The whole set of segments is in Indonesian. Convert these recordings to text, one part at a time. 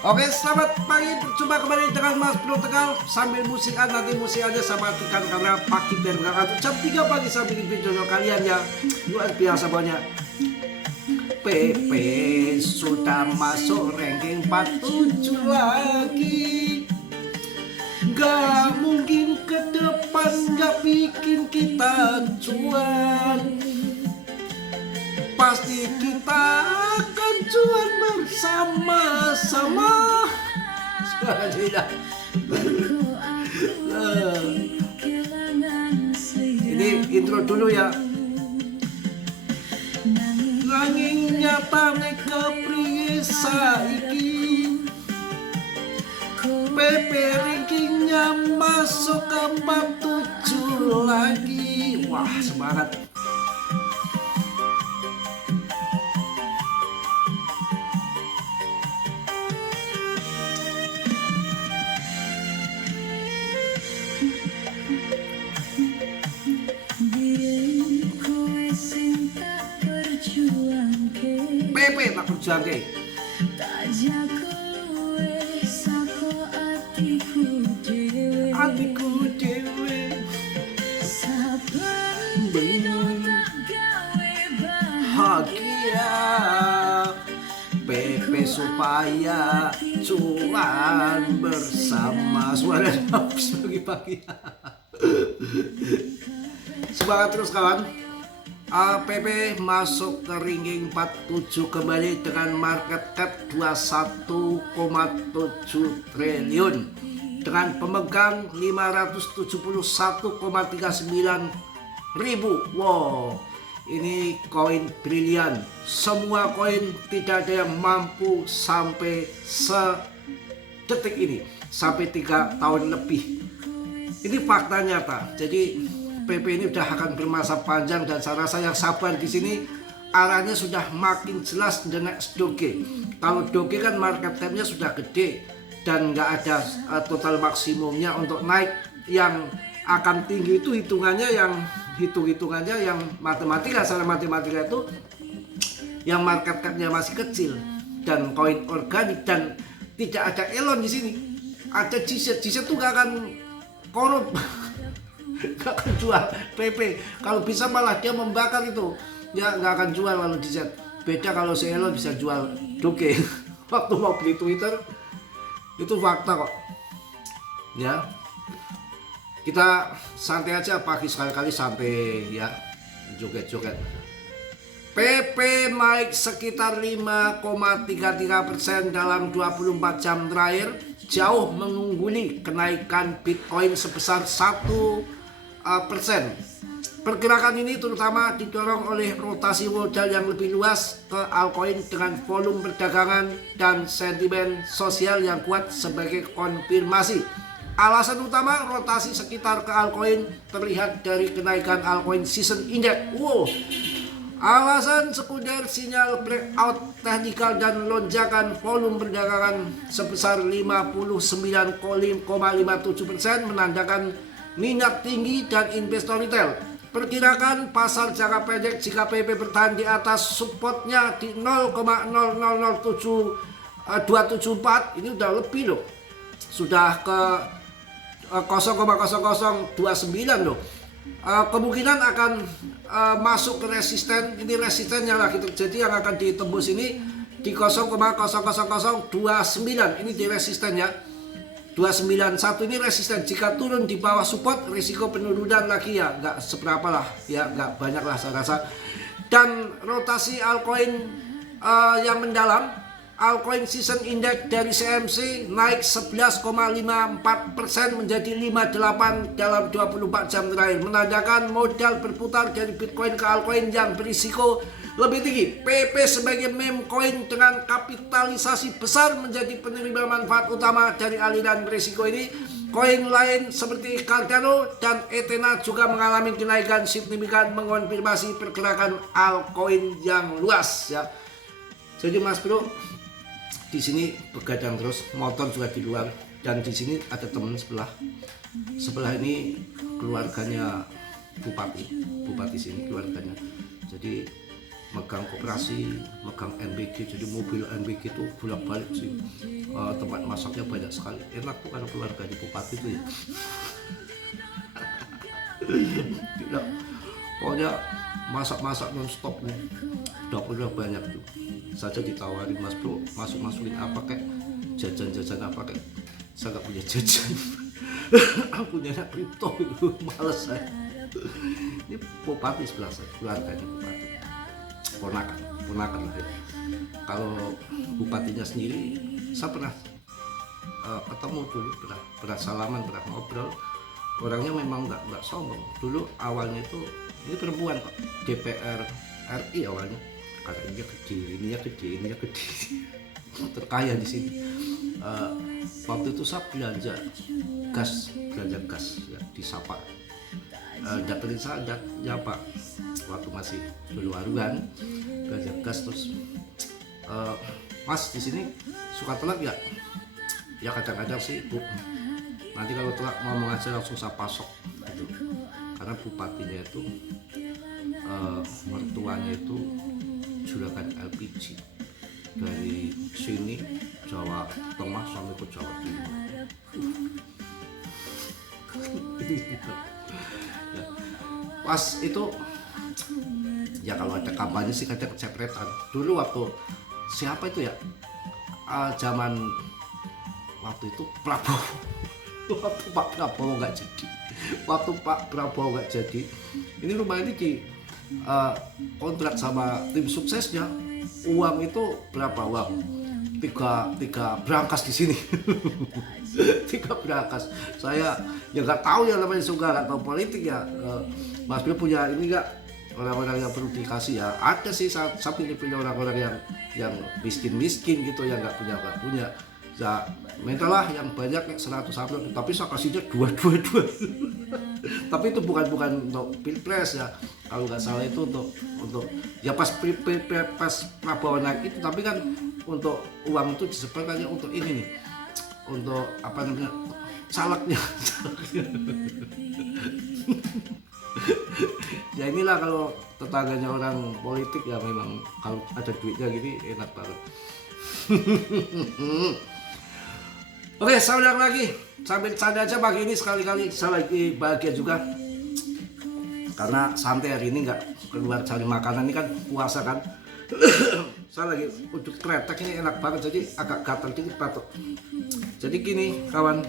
Oke, selamat pagi. Berjumpa kembali dengan Mas Bro Tegal. Sambil musikan, nanti musik aja sama matikan karena pagi biar nggak ngantuk. Jam 3 pagi saya bikin video kalian ya. Luar biasa banyak. PP sudah masuk ranking 47 lagi. Gak mungkin ke depan gak bikin kita cuan. Pasti kita akan cuan bersama-sama. Ini intro dulu ya. Nanging nyata neka priye saiki, PP rankingnya masuk ke 47 lagi. Wah, semangat. PP tak berjuang ke. Hatiku dewe bahagia. PP supaya cuan bersama. Suara nafsu pagi-pagi. Semangat terus kawan. PP masuk ke ranking 47 kembali dengan market cap 21,7 triliun dengan pemegang 571,39 ribu. Wow, ini koin brilian. Semua koin tidak ada yang mampu sampai sedetik ini, sampai 3 tahun lebih. Ini fakta nyata. Jadi PP ini udah akan bermasa panjang dan saya rasa yang sabar di sini arahnya sudah makin jelas the next Doge. Kalau Doge kan market cap-nya sudah gede dan nggak ada total maksimumnya untuk naik. Yang akan tinggi itu hitungannya yang matematika, secara matematika itu yang market cap-nya masih kecil dan koin organik dan tidak ada Elon di sini. Ada G-Set tuh nggak akan korup. Gak akan jual PP. Kalau bisa malah dia membakar itu. Ya gak akan jual kalau di Z. Beda kalau si Elon bisa jual Doge. Waktu mau beli Twitter itu fakta kok. Ya, kita santai aja pagi sekali-kali sampai ya joget-joget. PP naik sekitar 5,33% dalam 24 jam terakhir, jauh mengungguli kenaikan Bitcoin sebesar 1%. Pergerakan ini terutama didorong oleh rotasi modal yang lebih luas ke altcoin dengan volume perdagangan dan sentimen sosial yang kuat sebagai konfirmasi. Alasan utama rotasi sekitar ke altcoin terlihat dari kenaikan altcoin season index. Wow. Alasan sekunder sinyal breakout teknikal dan lonjakan volume perdagangan sebesar 59,57% menandakan minat tinggi dan investor retail. Perkirakan pasar jangka pendek jika PP bertahan di atas supportnya di 0,000724 ini udah lebih loh, sudah ke 0,0029 loh. Kemungkinan akan masuk ke resisten. Ini resistennya lagi terjadi yang akan ditembus ini di 0,00029. Ini di resisten ya. 291 ini resisten. Jika turun di bawah support, risiko penurunan lagi ya nggak seberapa lah ya, nggak banyak lah saya rasa. Dan rotasi altcoin yang mendalam, altcoin season index dari CMC naik 11,54% menjadi 58 dalam 24 jam terakhir, menandakan modal berputar dari Bitcoin ke altcoin yang berisiko lebih tinggi. PP sebagai meme coin dengan kapitalisasi besar menjadi penerima manfaat utama dari aliran berisiko ini. Koin lain seperti Cardano dan Ethena juga mengalami kenaikan signifikan, mengonfirmasi pergerakan altcoin yang luas ya. Jadi Mas Bro di sini begadang terus, motor juga di luar, dan di sini ada teman sebelah ini keluarganya bupati sini keluarganya. Jadi megang koperasi, megang NBG, jadi mobil NBG itu bolak-balik sih tempat masaknya banyak sekali. Enak tuh kalau keluarga di Bupati itu ya. Tidak, pokoknya masak-masak non-stop nih. Dapurnya banyak tuh. Saja ditawarin, Mas Bro, masukin apa kek, jajan-jajan apa kek. Saya nggak punya jajan. Aku punya kripto itu, males saya. Ini Bupati sebelah saya, keluarganya Bupati. Ponakan lah ya. Kalau bupatinya sendiri, saya pernah ketemu dulu, pernah salaman, pernah ngobrol. Orangnya memang nggak sombong. Dulu awalnya itu ini perempuan Pak, DPR RI awalnya. Karena ininya gede, terkaya di sini. Waktu itu saya belanja gas ya, di Sapa. Dapetin saya ya Pak, waktu masih dulu warungan belanja gas terus. Mas di sini suka telat ya? Ya kadang-kadang sih Bu. Nanti kalau telat ngomong aja langsung saya pasok gitu. Karena bupatinya itu mertuanya itu juragan LPG dari sini Jawa Tengah sampai ke Jawa Timur. Ya. Pas itu ya kalau ada kampanye sih kadang kecepretan. Dulu waktu siapa itu ya, zaman waktu itu Prabowo. Waktu Pak Prabowo nggak jadi, ini rumah ini di kontrak sama tim suksesnya. Uang itu berapa uang? Tiga brankas di sini. 3 brankas. Saya ya nggak tahu ya namanya juga nggak tahu politik ya. Mas Bro punya ini nggak, orang-orang yang perlu dikasih ya? Ada sih, saya pilih orang-orang yang miskin gitu, yang nggak punya. Ya mintalah yang banyak kayak 100 amplop, tapi saya kasihnya 2. Tapi itu bukan untuk pilpres ya, kalau nggak salah itu untuk ya pas Prabowo naik itu, tapi kan untuk uang itu disebarkannya untuk ini nih, untuk apa namanya, calegnya. Ya inilah kalau tetangganya orang politik ya, memang kalau ada duitnya gini enak banget. Oke, saya ulang lagi. Sambil canda aja pagi ini, sekali-kali saya lagi bahagia juga. Karena santai hari ini, nggak keluar cari makanan, ini kan puasa kan. Saya lagi uduk kretek ini enak banget, jadi agak gatal dikit batuk. Jadi gini kawan,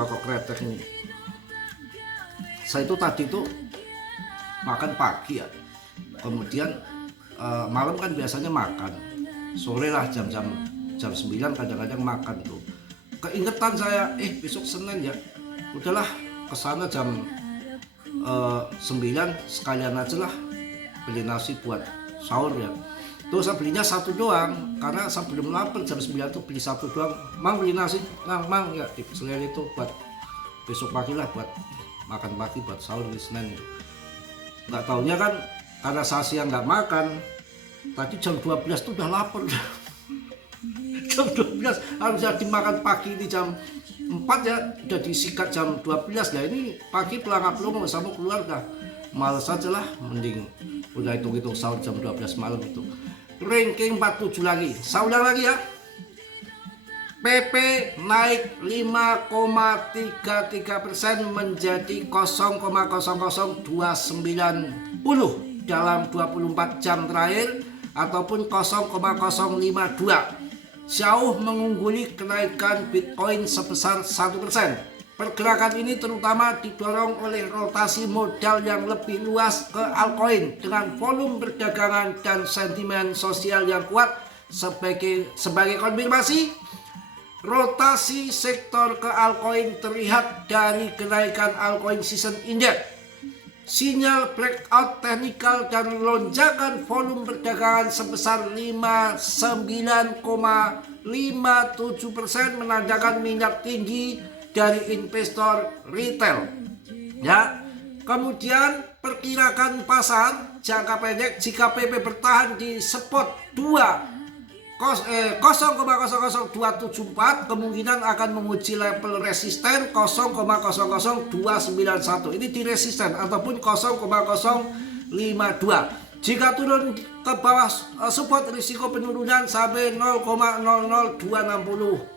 rokok kretek ini. Saya itu tadi tuh makan pagi ya. Kemudian malam kan biasanya makan. Sore lah jam 9 kadang-kadang makan tuh. Keingetan saya, besok Senin ya, udahlah kesana jam 9 sekalian aja lah beli nasi buat sahur ya. Tuh saya belinya 1 doang, karena saya belum lapar. Jam 9 tuh beli 1 doang. Mang beli nasi, mang ya, selain itu buat besok pagi lah, buat makan pagi, buat sahur di Senin itu. Nggak taunya kan karena saya siang nggak makan, tadi jam 12 tuh udah lapar. Jam 12 harusnya dimakan pagi, ini jam 4 ya udah disikat jam 12 ya. Ini pagi pelangap-pelongo sama keluarga, males aja lah, mending udah hitung-hitung sahur jam 12 malam itu. Ranking 47 lagi, saya ulang lagi ya. PP naik 5,33% menjadi 0,00290 dalam 24 jam terakhir, ataupun 0,052. Jauh mengungguli kenaikan Bitcoin sebesar 1%. Pergerakan ini terutama didorong oleh rotasi modal yang lebih luas ke altcoin dengan volume perdagangan dan sentimen sosial yang kuat. Sebagai konfirmasi, rotasi sektor ke altcoin terlihat dari kenaikan altcoin season index. Sinyal breakout teknikal dan lonjakan volume perdagangan sebesar 59,57% menandakan minat tinggi dari investor retail. Ya, kemudian perkirakan pasar jangka pendek, jika PP bertahan di spot 0,00274, kemungkinan akan menguji level resisten 0,00291. Ini di resisten, ataupun 0,052. Jika turun ke bawah support, risiko penurunan sampai 0,00260,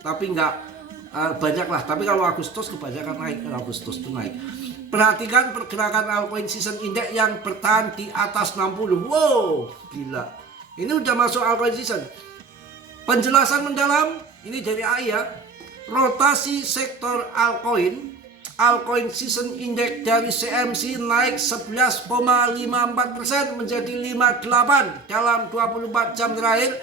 tapi enggak banyak lah. Tapi kalau Agustus kebanyakan naik, Agustus itu naik. Perhatikan pergerakan altcoin season index yang bertahan di atas 60. Wow, gila. Ini udah masuk altcoin season. Penjelasan mendalam ini dari AI ya. Rotasi sektor altcoin season index dari CMC naik 11,54% menjadi 58 dalam 24 jam terakhir,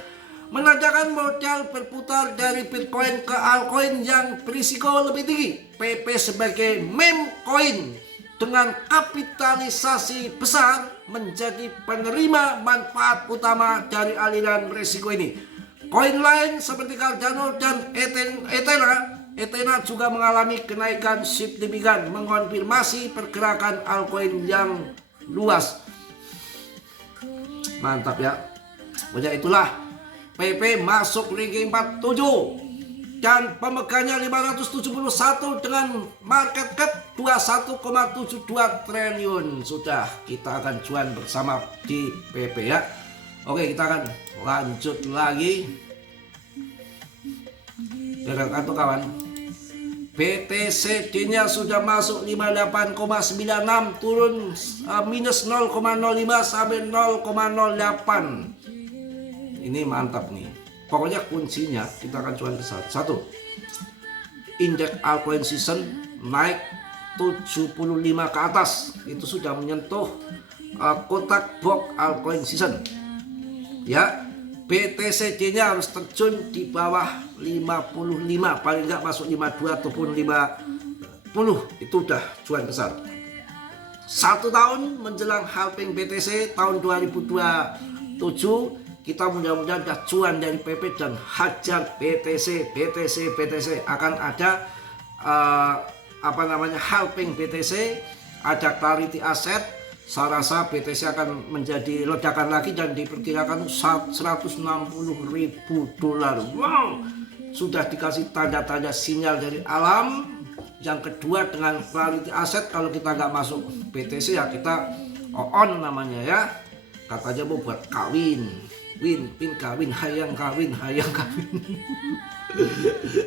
menandakan modal berputar dari Bitcoin ke altcoin yang berisiko lebih tinggi. PP sebagai meme coin dengan kapitalisasi besar menjadi penerima manfaat utama dari aliran risiko ini. Koin lain seperti Cardano dan Ethena juga mengalami kenaikan signifikan, mengonfirmasi pergerakan altcoin yang luas. Mantap ya. Pokoknya itulah, PP masuk ranking 47 dan pemegangnya 571 dengan market cap 21,72 triliun. Sudah, kita akan cuan bersama di PP ya. Oke, kita akan lanjut lagi. Gerakan tuh kawan, BTCD-nya sudah masuk 58,96, turun minus 0,05 sampai 0,08. Ini mantap nih. Pokoknya kuncinya kita akan cuan besar. Satu, indeks altcoin season naik 75 ke atas. Itu sudah menyentuh kotak box altcoin season. Ya, BTCD-nya harus terjun di bawah 55, paling nggak masuk 52 ataupun 50. Itu udah cuan besar. 1 tahun menjelang halving BTC tahun 2027, kita mudah-mudahan udah cuan dari PP dan hajar BTC akan ada halving BTC, ada clarity asset. Saya rasa BTC akan menjadi ledakan lagi dan diperkirakan 160.000 dolar. Wow, sudah dikasih tanda-tanda sinyal dari alam. Yang kedua, dengan clarity asset, kalau kita nggak masuk BTC ya kita on namanya ya. Katanya mau buat kawin, pin kawin, hayang kawin.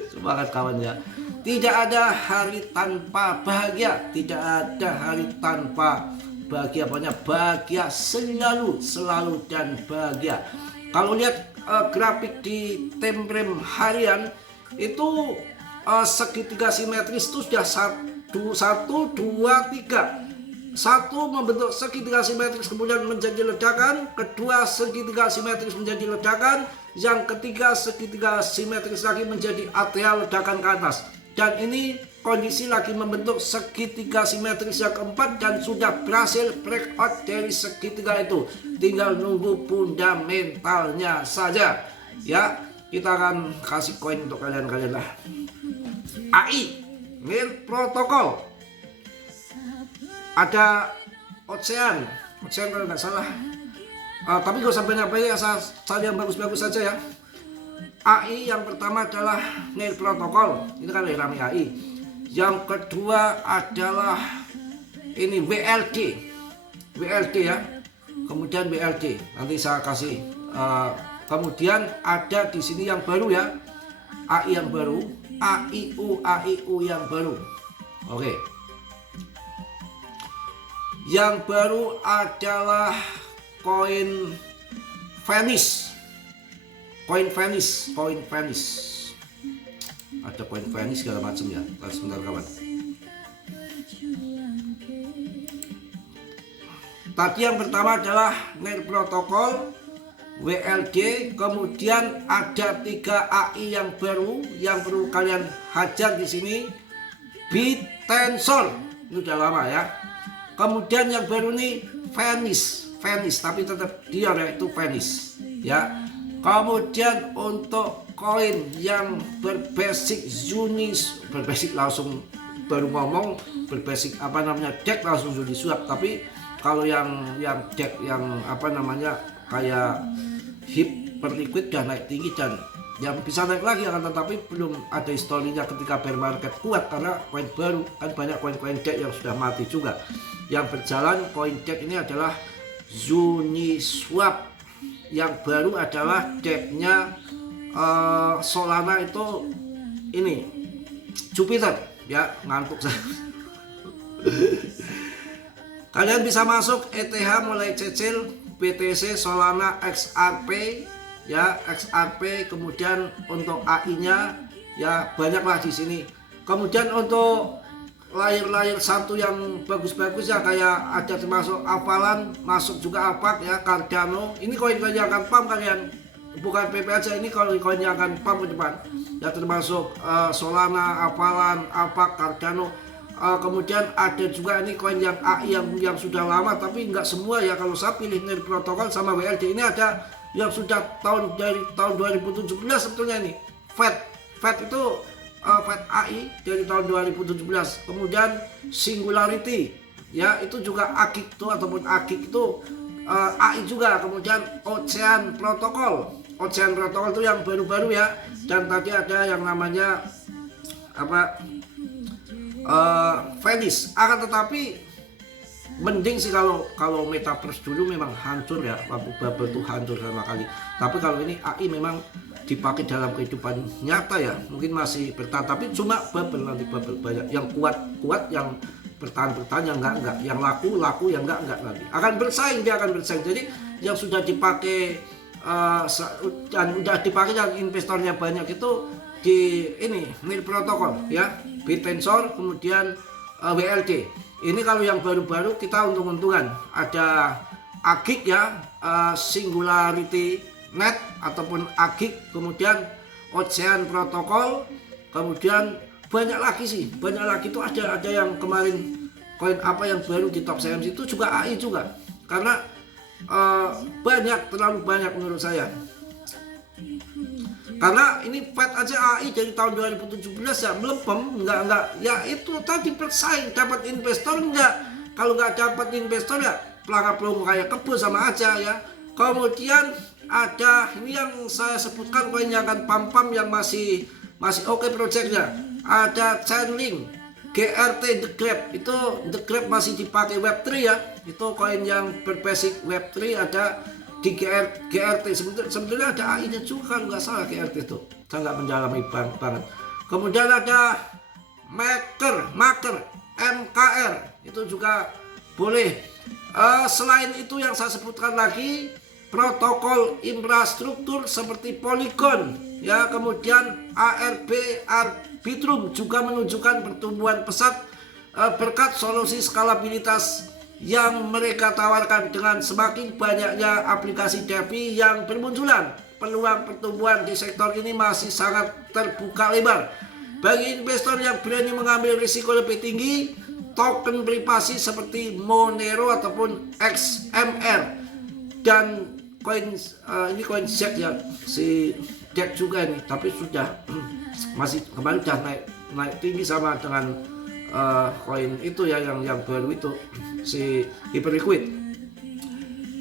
Semangat kawan ya. Tidak ada hari tanpa bahagia, tidak ada hari tanpa bahagia. Pokoknya bahagia selalu dan bahagia. Kalau lihat grafik di time frame harian itu segitiga simetris itu sudah 1, 2, 3. Satu membentuk segitiga simetris kemudian menjadi ledakan, kedua segitiga simetris menjadi ledakan, yang ketiga segitiga simetris lagi menjadi atrial ledakan ke atas. Dan ini kondisi lagi membentuk segitiga simetris yang keempat dan sudah berhasil breakout dari segitiga itu. Tinggal nunggu fundamentalnya saja. Ya, kita akan kasih koin untuk kalian lah. AI, Mir Protocol. Ada Ocean kalau nggak salah. Tapi gak usah banyak-banyak, asal yang bagus-bagus saja ya. AI yang pertama adalah Nail Protocol, ini kan rame AI. Yang kedua adalah ini WLD ya. Kemudian WLD nanti saya kasih. Kemudian ada di sini yang baru ya, AI yang baru, AIU yang baru. Oke. Yang baru adalah koin Venice. Ada koin Venice segala macam ya. Sebentar kawan. Tadi yang pertama adalah Nail Protocol, WLD, kemudian ada 3 AI yang baru yang perlu kalian hajar di sini. Bitensor, ini udah lama ya. Kemudian yang baru nih Venice, tapi tetap dia yaitu Venice ya. Kemudian untuk koin yang berbasis Unis, berbasis langsung baru ngomong berbasis DEX langsung Uniswap. Tapi kalau yang DEX yang kayak HIP per liquid dan naik tinggi dan yang bisa naik lagi akan, tetapi belum ada historinya ketika bear market kuat karena koin baru kan banyak koin-koin DEX yang sudah mati juga. Yang berjalan koin DEX ini adalah Uniswap. Yang baru adalah decknya Solana itu ini Jupiter ya, ngantuk saya. Kalian bisa masuk ETH mulai cicil BTC, Solana, XRP ya, XRP. Kemudian untuk AI-nya ya banyaklah di sini. Kemudian untuk layar satu yang bagus-bagus ya, kayak ada termasuk Avalan, masuk juga Apak ya, Cardano. Ini koin-koin yang akan pump kalian, bukan PP aja, ini koin yang akan pump ke depan ya, termasuk Solana, Avalan, Apak, Cardano. Kemudian ada juga ini koin yang AI yang sudah lama, tapi nggak semua ya. Kalau saya pilih Nil Protocol sama WLD, ini ada yang sudah dari tahun 2017 sebetulnya ini. FED itu FED AI dari tahun 2017. Kemudian Singularity ya, itu juga AGIC itu ataupun AGIC itu AI juga. Kemudian Ocean Protocol itu yang baru-baru ya. Dan tadi ada yang namanya apa, Venice. Akan tetapi mending sih kalau Metaverse dulu memang hancur ya, waktu bubble itu hancur sama kali. Tapi kalau ini AI memang dipakai dalam kehidupan nyata ya, mungkin masih bertahan, tapi cuma bubble, nanti bubble banyak yang kuat, yang bertahan, yang enggak, yang laku, yang enggak, nanti akan bersaing, dia akan bersaing. Jadi yang sudah dipakai dan sudah dipakai yang investornya banyak itu di ini Nil Protocol ya, Bitensor, kemudian WLD. Ini kalau yang baru-baru kita untung-untungan ada AGIC ya, Singularity Net ataupun AGIC, kemudian Ocean Protocol, kemudian banyak lagi itu ada yang kemarin koin apa yang baru di top CMC itu juga AI juga, karena terlalu banyak menurut saya. Karena ini FED aja AI dari tahun 2017 ya melempem, enggak ya, itu tadi bersaing, dapat investor enggak. Kalau nggak dapat investor ya pelangap-pelung kayak kebun sama aja ya. Kemudian ada ini yang saya sebutkan koin yang akan pam-pam yang masih oke projectnya. Ada Chainlink, GRT The Grab, itu The Grab masih dipakai Web3 ya. Itu koin yang berbasic Web3, ada di GRT. Sebetulnya ada AI-nya juga kalau nggak salah GRT itu. Saya nggak mendalami banget. Kemudian ada Maker, MKR, itu juga boleh. Selain itu yang saya sebutkan lagi, protokol infrastruktur seperti Polygon ya, kemudian Arbitrum juga menunjukkan pertumbuhan pesat berkat solusi skalabilitas yang mereka tawarkan. Dengan semakin banyaknya aplikasi DeFi yang bermunculan, peluang pertumbuhan di sektor ini masih sangat terbuka lebar. Bagi investor yang berani mengambil risiko lebih tinggi, token privasi seperti Monero ataupun XMR dan koin koin Z ya, si DEX juga ini, tapi sudah masih kemarin sudah naik tinggi sama dengan koin itu ya, yang baru itu si Hyperliquid.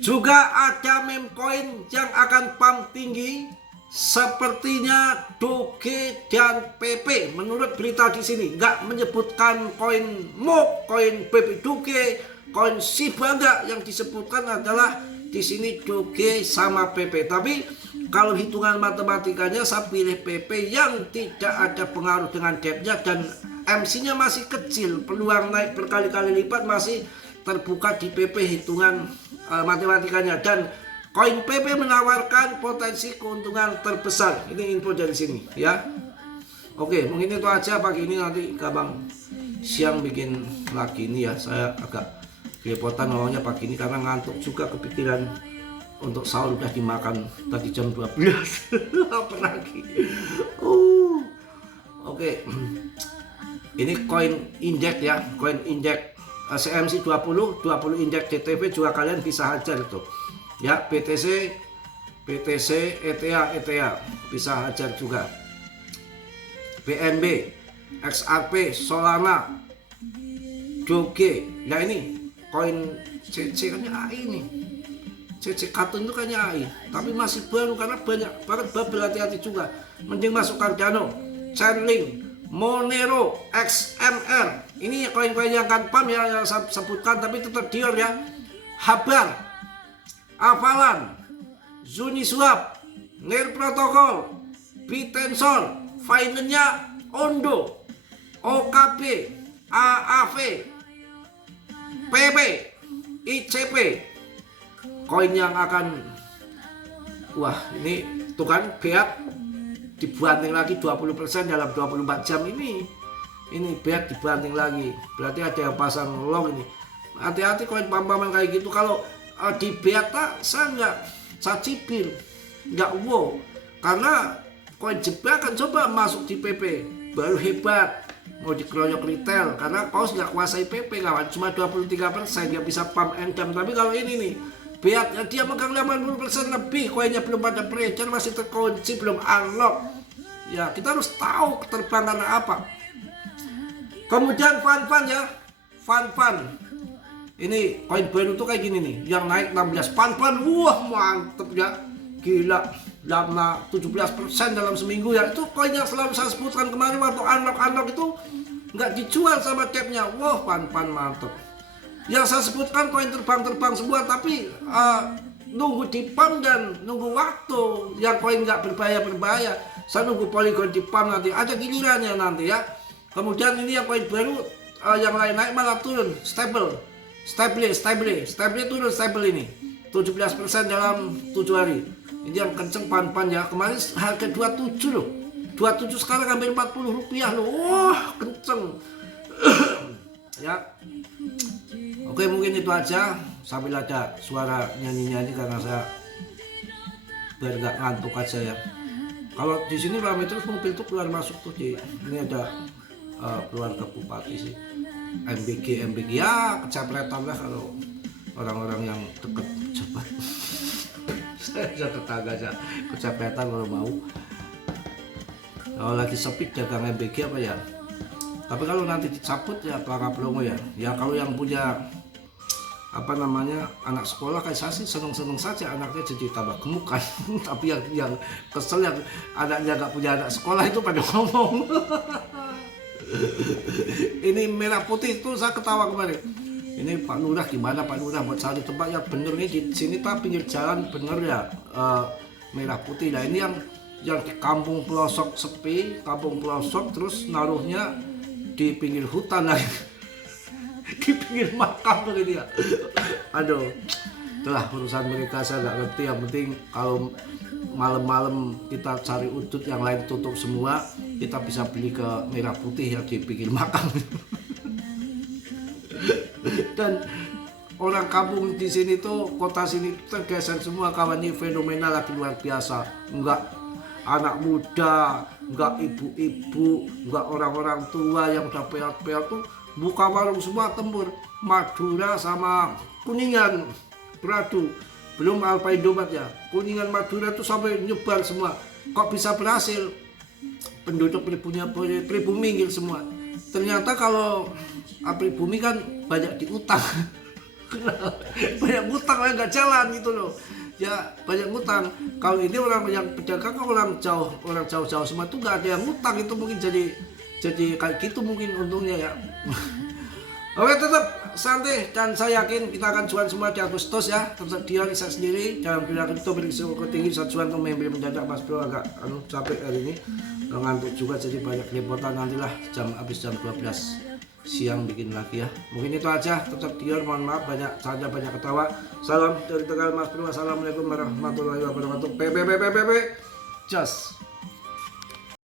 Juga ada meme coin yang akan pump tinggi sepertinya Doge dan PP. Menurut berita di sini nggak menyebutkan koin MOK, koin PP Doge, koin Shiba enggak, yang disebutkan adalah di sini Doge sama PP. Tapi kalau hitungan matematikanya saya pilih PP yang tidak ada pengaruh dengan depth-nya dan MC-nya masih kecil, peluang naik berkali-kali lipat masih terbuka di PP hitungan matematikanya, dan koin PP menawarkan potensi keuntungan terbesar. Ini info dari sini ya. Oke, mungkin itu aja pagi ini, nanti gampang siang bikin lagi ini ya. Saya agak kerepotan ngomongnya pagi ini karena ngantuk juga, kepikiran untuk sahur udah dimakan tadi jam 12. Apa lagi? Oke. Ini koin indeks ya, koin indeks CMC 20 indeks DTV juga kalian bisa hajar itu. Ya, BTC, ETH bisa hajar juga. BNB, XRP, Solana, Doge. Nah ini koin CC kan AI nih. CC Katun itu kayaknya AI, tapi masih baru karena banyak banget bubble, hati-hati juga. Mending masuk Cardano, Chainlink, Monero, XMR. Ini koin-koin yang akan pump ya, yang saya sebutkan, tapi tetap Dior ya. Habar Avalan, Uniswap, Nir Protocol, Bitensor, finance-nya Ondo, OKB, AAV, PB, ICP. Koin yang akan, wah ini tuh kan beat dibanting lagi 20% dalam 24 jam ini beat dibanting lagi, berarti ada yang pasang long ini. Hati-hati koin pam-paman kayak gitu. Kalau di beta saya cicipin, nggak wow, karena koin jebakan coba masuk di PP baru hebat, mau dikeroyok retail karena paus nggak kuasai PP kawan, cuma 23% nggak bisa pump and dump. Tapi kalau ini nih beat dia megang 80% lebih, koinnya belum pada beredar, masih terkunci, belum unlock. Ya kita harus tahu keterbangan apa. Kemudian fun ya, fun. Ini koin baru tuh kayak gini nih, yang naik 16 fun, wah mantep ya, gila, lama 17% dalam seminggu ya. Itu koin yang selalu saya sebutkan kemarin waktu unlock itu nggak dijual sama capnya, wah fun mantep. Yang saya sebutkan koin terbang semua, tapi nunggu di pump dan nunggu waktu. Yang koin nggak berbahaya, saya nunggu Polygon di pump, nanti ada gilirannya nanti ya. Kemudian ini yang koin baru, yang lain naik malah turun, stable turun, stable ini 17% dalam 7 hari. Ini yang kenceng pan ya, kemarin harga 27 loh, 27 sekarang hampir 40 rupiah loh, wah kenceng. Ya, oke mungkin itu aja, sambil ada suara nyanyi karena saya biar nggak ngantuk aja ya. Kalau di sini ramai terus mobil tuh keluar masuk tuh, ini ada keluarga bupati sih, MBG ya, kecapretan lah kalau orang-orang yang deket cepat. Saya tetangga aja kecapretan kalau mau. Kalau lagi sepi dagang MBG apa ya. Tapi kalau nanti dicabut ya para promo ya. Ya kalau yang punya apa namanya anak sekolah kayak saya sih seneng saja anaknya jadi tambah gemuk kan. Tapi yang kesel yang anaknya nggak punya anak sekolah itu pada ngomong. Ini merah putih itu saya ketawa kemarin. Ini Pak Lurah gimana Pak Lurah buat cari tempat yang bener nih di sini, tak pinggir jalan bener ya, merah putih. Nah ini yang di kampung pelosok sepi, kampung pelosok, terus naruhnya di pinggir hutan lagi. Di pinggir makam begitu ya. Aduh, itulah urusan mereka, saya nggak ngerti. Yang penting kalau malam-malam kita cari udut, yang lain tutup semua, kita bisa beli ke merah putih yang di pinggir makam. Dan orang kampung di sini tuh, kota sini tergeser semua kawan, ini fenomenal lagi luar biasa. Enggak anak muda, enggak ibu-ibu, enggak orang-orang tua yang udah peot-peot tuh buka warung semua, tembur Madura sama Kuningan beradu, belum Alfa Indomat ya. Kuningan Madura tuh sampai nyebar semua. Kok bisa berhasil? Penduduk pribumi minggir semua. Ternyata kalau pribumi kan banyak diutang. Banyak utang yang nggak jalan gitu loh. Ya banyak utang. Kalau ini orang yang pedagang kan orang jauh semua tuh nggak ada yang utang, itu mungkin jadi kayak gitu mungkin untungnya ya. Oke, tetap santai dan saya yakin kita akan cuan semua di Agustus ya. Tetap dia riset sendiri dalam perilaku itu berisiko tinggi, saat cuan tuh membeli mendadak. Mas bro agak capek hari ini, ngantuk juga jadi banyak kelepotan. Nantilah habis jam 12 siang bikin lagi ya. Mungkin itu aja, tetap Dior, mohon maaf banyak ketawa. Salam dari Tegal Mas Bro, assalamualaikum warahmatullahi wabarakatuh. PPPPPP just